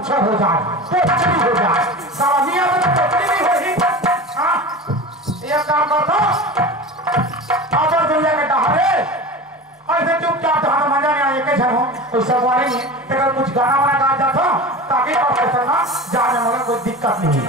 Puncture हो जाए, पोटली हो जाए, सावनिया में तो पोटली नहीं होगी। हाँ, ये काम करता, आदर दुनिया के डहारे, ऐसे चुपचाप जहाँ मजा नहीं आए के जनो, कोई सवाल नहीं, तेरे कुछ गाना वाना गा जाता, ताकि प्रोफेसर ना जाने में कोई दिक्कत नहीं है।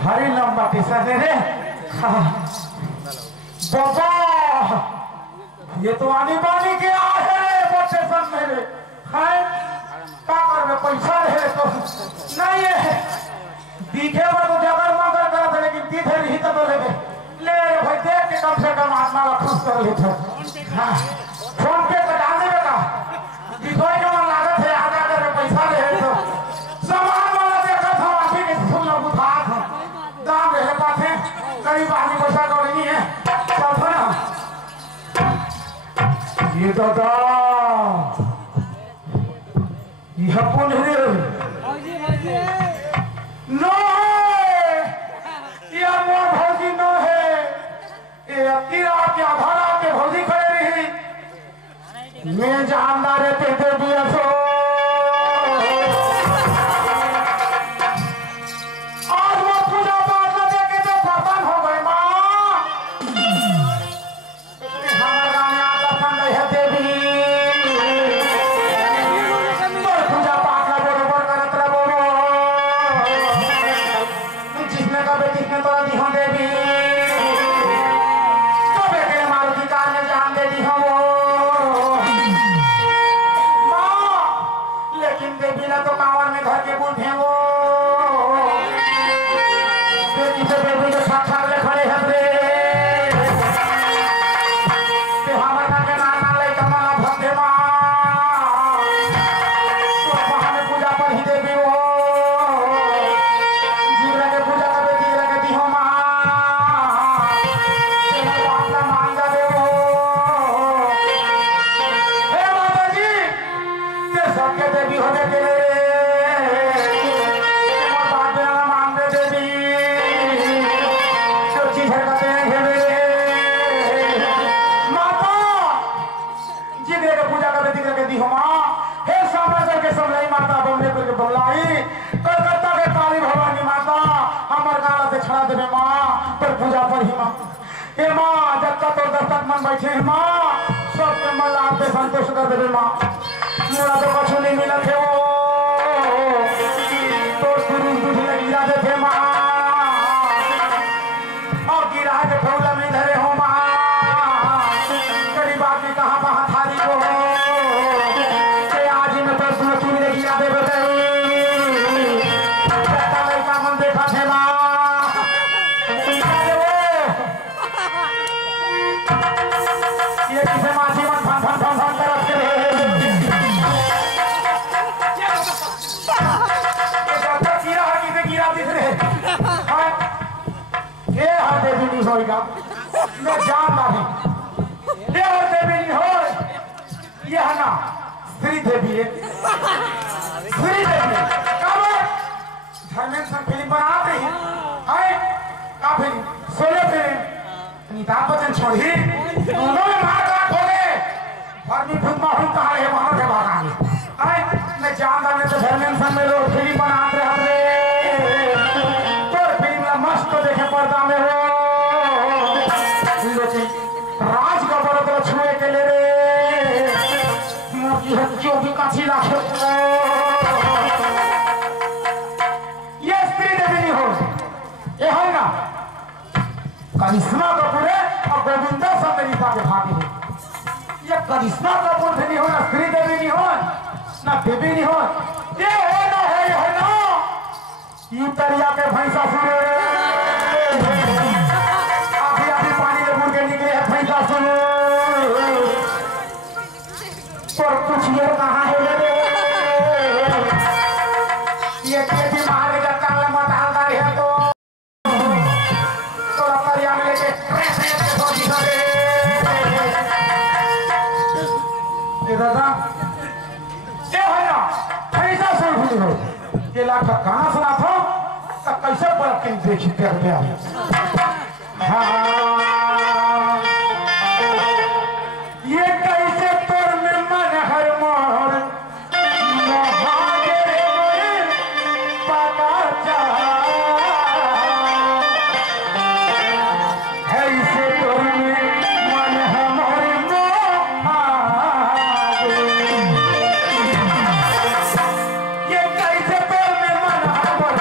भारी लंबा टीसा दे रे बाबा, ये तो आनी बानी के आ है बच्चे सब मेरे है का कर में पैसा रहे तो नहीं है दिखे में तो जगर मगर कर दे, लेकिन दिखे नहीं तो लेबे ले भाई देख के कम से कम आत्मा को खुश कर लेते। हां फोन पे कटा देबे का दिखोई के मन लागत है आधा कर पैसा रहे तो सामान वाला देखा था आखिर के फूल उठा दाम रहे पाथे करीब आदमी पैसा तो नहीं है चल ना ये दादा यह कौन है नो ये मोर भौजी नो है ये अकीरा के आधारा पे भौजी खड़े रही मैं जानदार रहते थे दिया सो दे के बात ना मान दे देवी जो चीज है कहते हैं माता जिगरे के पूजा करके दिख के दी हो माँ हे सामने के समलाई माता बम्बे करके बोलाई कलकत्ता के काली भवानी माता हमार गाला से छड़ा देवे माँ पर पूजा पर ही माँ हे माँ जब तक तो जब तक मन बैठे हैं माँ सबके मन आपसे संतोष कर देवे माँ मोरा तो कछु नहीं मिला थे वो तो शुरू दूसरे गिरा दे थे माँ और गिरा के फौला में धरे हो माँ गरीब आदमी कहाँ कहाँ थारी को के आज में तो सुनो चुनी गिरा दे बताई जैसा लड़का मन देखा थे माँ ये किसे मासी मन फन फन फन फन करत के देवी नहीं होगा मैं जानता हूँ ये और देवी नहीं हो ये है ना श्री देवी है श्री देवी कब धर्मेंद्र फिल्म बना रही है का film solo film Amitabh Bachchan छोड़ी दोनों में मार काट हो गए फर्मी फुटमा हूँ कहा है वहां से भागांगे मैं जानता हूँ तो धर्मेंद्र में लोग फिल्म बनाते रहे तो फिल्म मस्त देखे पर्दा में हो राज का बड़ा बड़ा छुए के ले रे मोटी हत्तियों की काछी लाखे ये स्त्री देवी नहीं हो ये है ना करिश्मा कपूर है और गोविंदा सब मेरी के भागी है ये करिश्मा कपूर भी नहीं हो ना स्त्री देवी नहीं हो ना देवी नहीं हो ये है ना है ये है ना ये तरिया के भैंसा सुने और कुछ ये कहाँ है ये खेती मारे जाता है मत हालदार है तो परिया में लेके ये दादा ये है ना ऐसा सुन हुई हो ये लाखा कहाँ सुना था तब कैसे पढ़ के देखी करते हैं हाँ ये कैसे तोर में मन हर मोर महादेव पता है इसे तोर में मन हमार ये कैसे तोर में मन हर मोर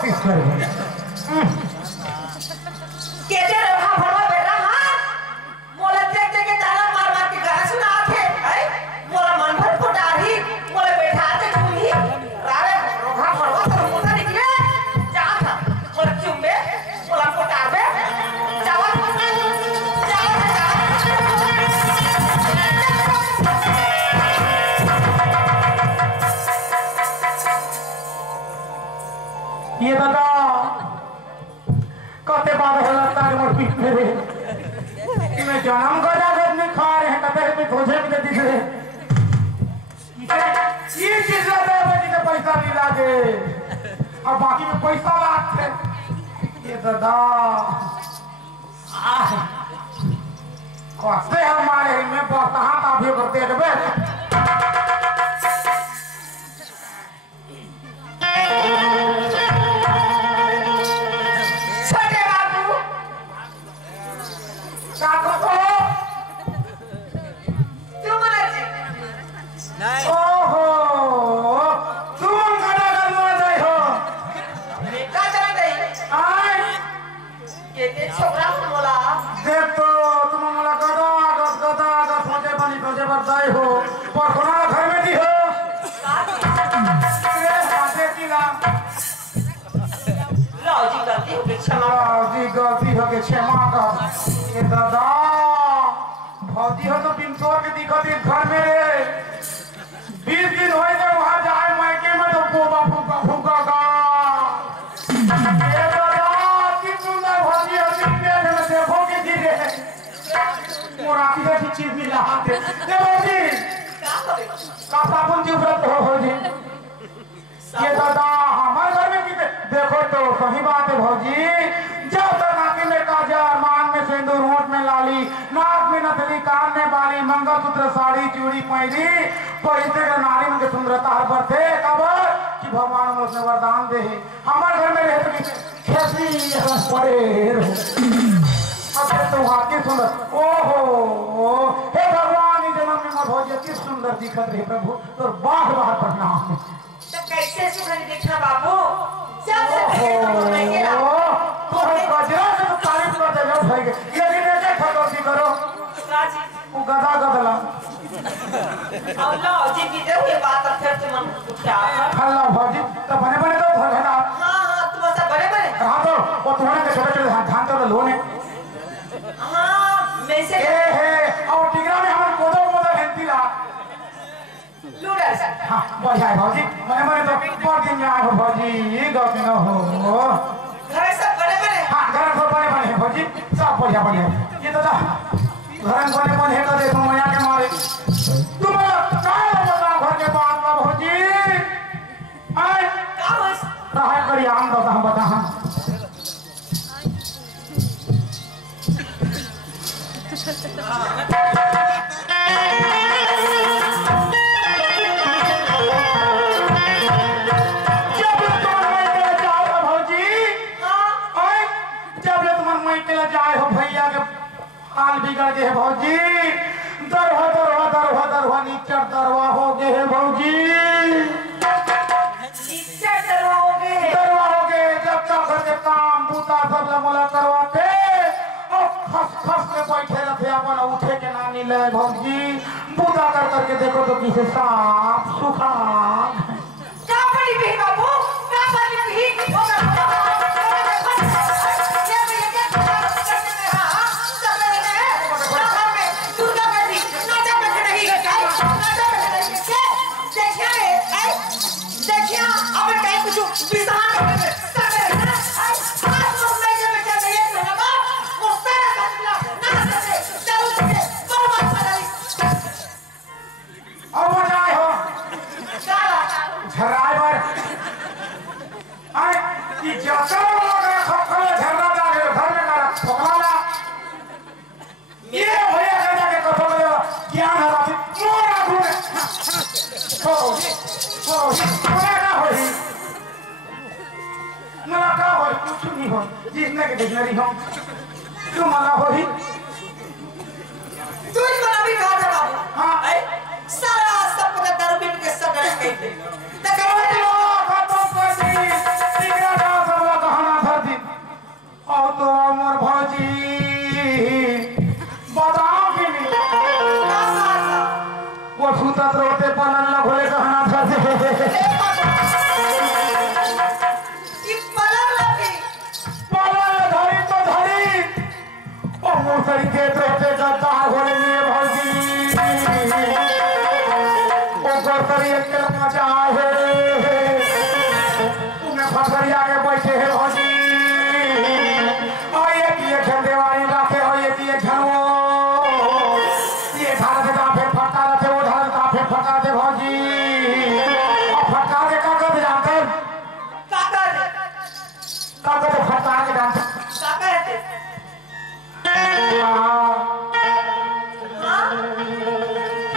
कोशिश करेंगे। केते रहा भरवा बेटा हां मोला देख देख के ताला मार मार के गाना सुना थे है मोला मन भर फटाही मोला बैठा दे तुही रारे रोहा भरवा तो मोटा निकले जा था मोला चुम्बे मोला फटावे जावा ये दादा कते बाद होला तार मोर पीठ मेरे मैं जन्म का जागत में खा रहे हैं कते में खोजे में दिख रहे ये चीज लाते बची के पैसा नहीं लागे और बाकी में पैसा लागते ये दादा कते हमारे में बहुत हाथ आभी करते हैं गलती हो गई क्षमा कर ये दादा भौजी हो तो बिन तोड़ के दिखा दी घर में रे 20 दिन हो गए वहां जाए मायके में तो बोबा फूका फूका का ये दादा की सुंदर भौजी हो दिन में देखो के धीरे मोराती का चीज मिला हाथ दे भौजी का साबुन जी व्रत हो जी ये दादा हमारे घर में कितने देखो तो सही बात है भौजी जब तक नाके में काजल मान में सिंदूर होंठ में लाली नाक में नथली कान में बाली मंगलसूत्र साड़ी चूड़ी पैरी परिते के नारी में सुंदरता हर बढ़ते कब कि भगवान उसने वरदान दे हमारे घर में रहते खेती पड़े अब तो हाथी सुंदर ओहो हे भगवान इस जन्म में भौजी किस सुंदर दिखत रहे प्रभु तो बार बार प्रणाम कैसे सुखन देखना बाबू सबसे पहले तो मैं गिरा तो गजरा से तो तारीफ कर दे लो भाई ये भी ऐसे खटोसी करो राजी वो गधा गधला अल्लाह जी की ये बात फिर तुम क्या अल्लाह भौजी तो बने बने तो घर है ना हां तुम सब बड़े बड़े हां तो वो तुम्हारे के छोटे छोटे धान तो लोने हां मैं से ए हे और टिगरा में हम कोदो कोदो घंटीला लूडर हां बढ़िया है भौजी बने बने तो बहुत दिन में आए हो भौजी ये गप न हो घर सब बड़े बड़े हां घर सब बड़े बड़े हैं भौजी सब बढ़िया बढ़िया ये तो घर बने बने है तो देखो मया के मारे तुम काय बता घर के बात में भौजी आए का बस सहाय करी आम बता हम बता हम हाल बिगड़ गए भौजी दरवा दरवा दरवा दरवा नीचर दरवा हो गए है भौजी नीचे दरवा हो गए जब तक घर के काम बूता सब लमोला करवाते और खस खस के बैठे रहते अपन उठे के ना मिले भौजी बूता कर करके देखो तो किसे साफ सुखा क्या बड़ी भी बाबू क्या बड़ी भी जिसने के डिक्शनरी हो तू मला होही तू ही मला भी कहा था बाबू हां सारा सब पता दारू पी के सब डर गए थे तो करो खत्म कर दी टिकरा का फटफरी एक के मजा है तुम्हें फटफरी आगे बैठे है भौजी और ये झंडेवारी रखे हो ये झनवो ये धारा से काफे फटका रहे वो धारा से काफे फटका दे भौजी और फटका दे का कर जानते काका फटका के जानते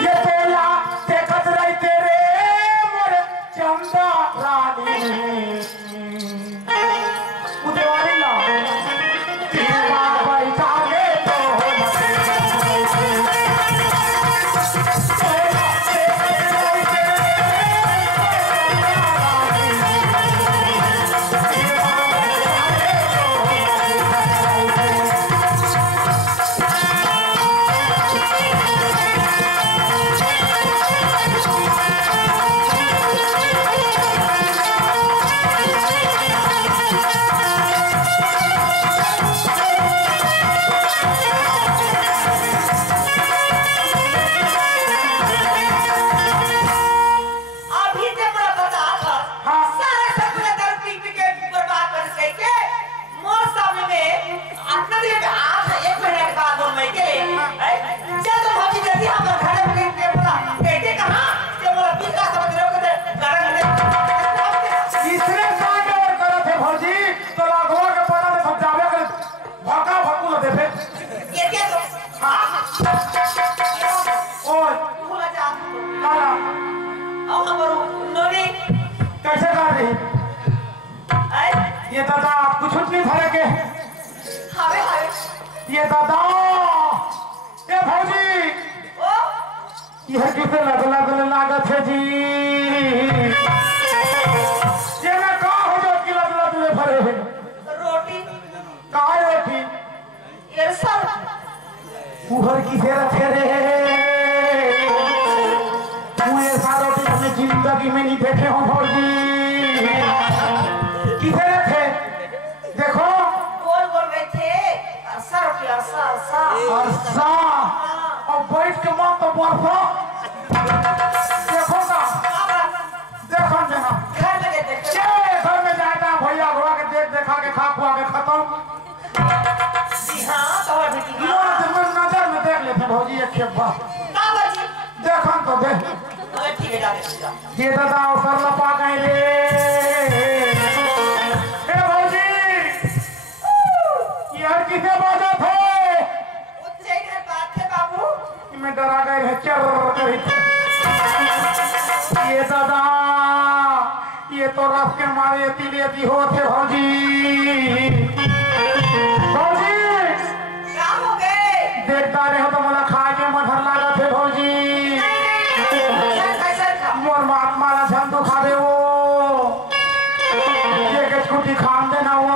ये तेला देखत रही तेरे मोरे चंदा रानी उदेवारी ला तेरा बैठा गे तो कैसे कर रही ये दादा कुछ नहीं भरे के ये दादा ये भौजी यह किसे लदला लागत है जी ये मैं कहा हो जो कि लदला भरे है रोटी कहा रोटी ये सब उभर किसे रखे रे रोटी अपनी जिंदगी में नहीं देखे हो भौजी किसे रखे देखो गोल गोल बैठे अरसा और बैठ के मत तो बरफो देखो ना देखो ना घर में जाता भैया घोड़ा के देखा के खा खुआ के खत्म नजर में देख लेते भौजी एक खेपा देखो तो देख ये दादा ऊपर लपा गए रे भौजी यार किसे बाजा थे मैं डरा गए है चल ये दादा ये तो रस के मारे तिलेती होते भौजी भौजी देखता रहे हो तो मला खा के मधर लगा थे भौजी मोर महात्मा ला झंडू खा दे वो ये के छुट्टी खान देना वो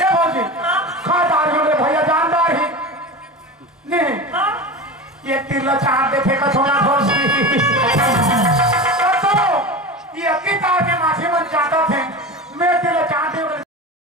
ए भौजी खादार हो रे भैया जानदार ही नहीं ये तिल्ला चार दे फेंका छोड़ा भौजी तो ये किता के माथे में जाता